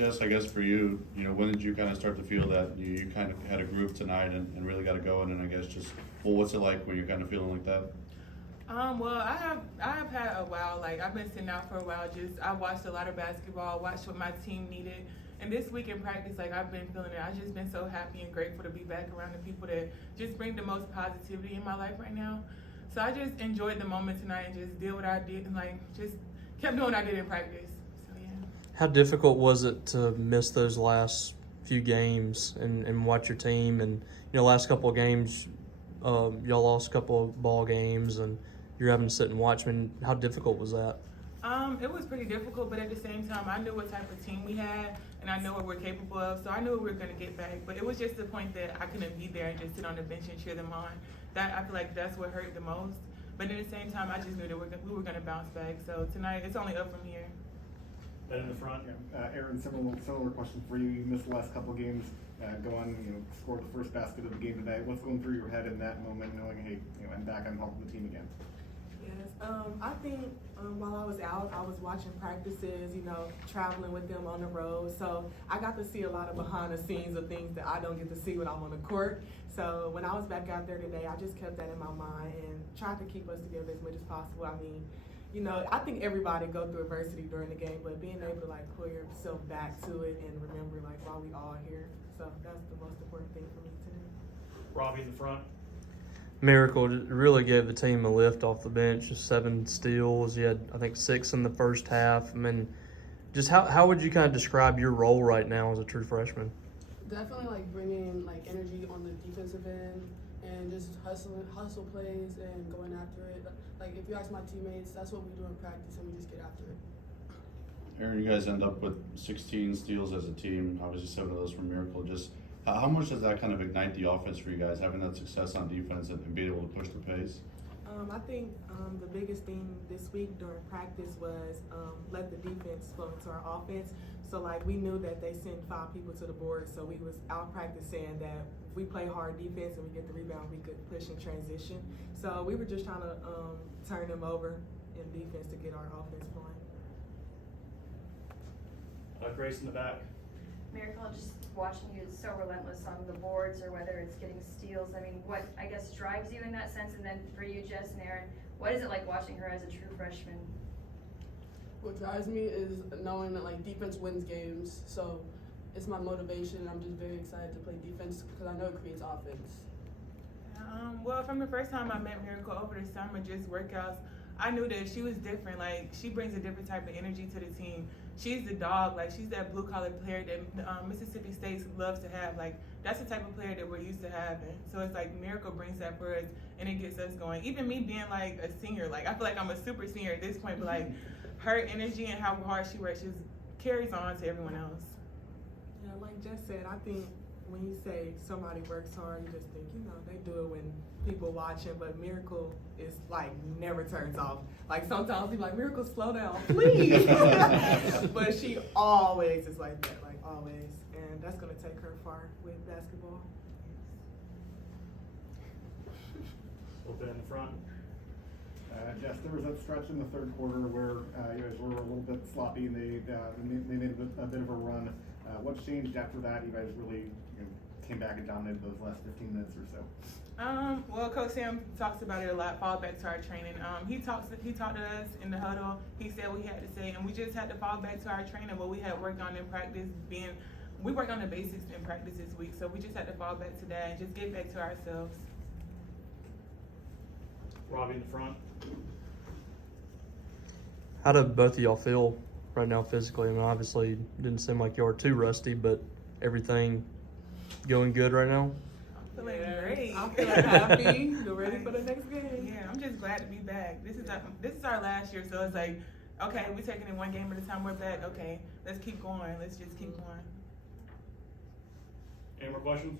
Jess, I guess for you, when did you kind of start to feel that you kind of had a groove tonight and really got to go? And I guess what's it like when you're kind of feeling like that? Well, I have had a while. Like, I've been sitting out for a while. I watched a lot of basketball, watched what my team needed. And this week in practice, like, I've been feeling it. I've just been so happy and grateful to be back around the people that just bring the most positivity in my life right now. So I just enjoyed the moment tonight and just did what I did and, like, just kept doing what I did in practice. So, yeah. How difficult was it to miss those last few games and watch your team? And, last couple of games, y'all lost a couple of ball games and you're having to sit and watch. I mean, how difficult was that? It was pretty difficult, but at the same time, I knew what type of team we had, and I know what we're capable of, so I knew we were going to get back. But it was just the point that I couldn't be there and just sit on the bench and cheer them on. That I feel like that's what hurt the most. But at the same time, I just knew that we were going to bounce back. So tonight, it's only up from here. Then in the front. Erynn, similar question for you. You missed the last couple games. Going, scored the first basket of the game today. What's going through your head in that moment, knowing, hey, I'm back, I'm helping the team again? Yes, I think while I was out, I was watching practices, traveling with them on the road. So I got to see a lot of behind the scenes of things that I don't get to see when I'm on the court. So when I was back out there today, I just kept that in my mind and tried to keep us together as much as possible. I mean, I think everybody go through adversity during the game, but being able to pull yourself back to it and remember why we all here. So that's the most important thing for me today. Robbie in the front. Mjracle really gave the team a lift off the bench. Just 7 steals. You had, I think, 6 in the first half. I mean, just how would you kind of describe your role right now as a true freshman? Definitely bringing energy on the defensive end and just hustle plays and going after it. If you ask my teammates, that's what we do in practice and we just get after it. Erynn, you guys end up with 16 steals as a team. Obviously, 7 of those from Mjracle. Just how much does that kind of ignite the offense for you guys, having that success on defense and being able to push the pace? I think the biggest thing this week during practice was let the defense flow into our offense. So we knew that they sent 5 people to the board, so we was out practice saying that if we play hard defense and we get the rebound, we could push and transition. So we were just trying to turn them over in defense to get our offense going. Grace in the back. Mjracle, just watching you is so relentless on the boards or whether it's getting steals. I mean, what I guess drives you in that sense? And then for you, Jess and Erynn, what is it like watching her as a true freshman? What drives me is knowing that defense wins games. So it's my motivation. I'm just very excited to play defense because I know it creates offense. Well, from the first time I met Mjracle over the summer, just workouts, I knew that she was different. She brings a different type of energy to the team. She's the dog. She's that blue-collar player that Mississippi State loves to have. That's the type of player that we're used to having. So it's Mjracle brings that for us, and it gets us going. Even me being a senior, I feel like I'm a super senior at this point, but her energy and how hard she works just carries on to everyone else. Yeah, like Jess said, I think when you say somebody works hard, you just think, they do it when people watching, but Mjracle is never turns off. Sometimes people Mjracle, slow down, please. But she always is like that, always. And that's gonna take her far with basketball. Open in the front. Jess, there was that stretch in the third quarter where you guys were a little bit sloppy and they made a bit of a run. What changed after that? You guys really came back and dominated those last 15 minutes or so. Well, Coach Sam talks about it a lot. Fall back to our training. He talked to us in the huddle. He said what he had to say, and we just had to fall back to our training. What we had worked on in practice, we worked on the basics in practice this week, so we just had to fall back to that and just get back to ourselves. Robbie in the front. How do both of y'all feel right now physically? I mean, obviously, it didn't seem like y'all were too rusty, but everything going good right now? I'm feeling great. I'm feeling happy. We're ready for the next game. Yeah, I'm just glad to be back. This is our last year, so it's okay, we're taking it one game at a time. We're back. Okay, let's keep going. Let's just keep going. Any more questions?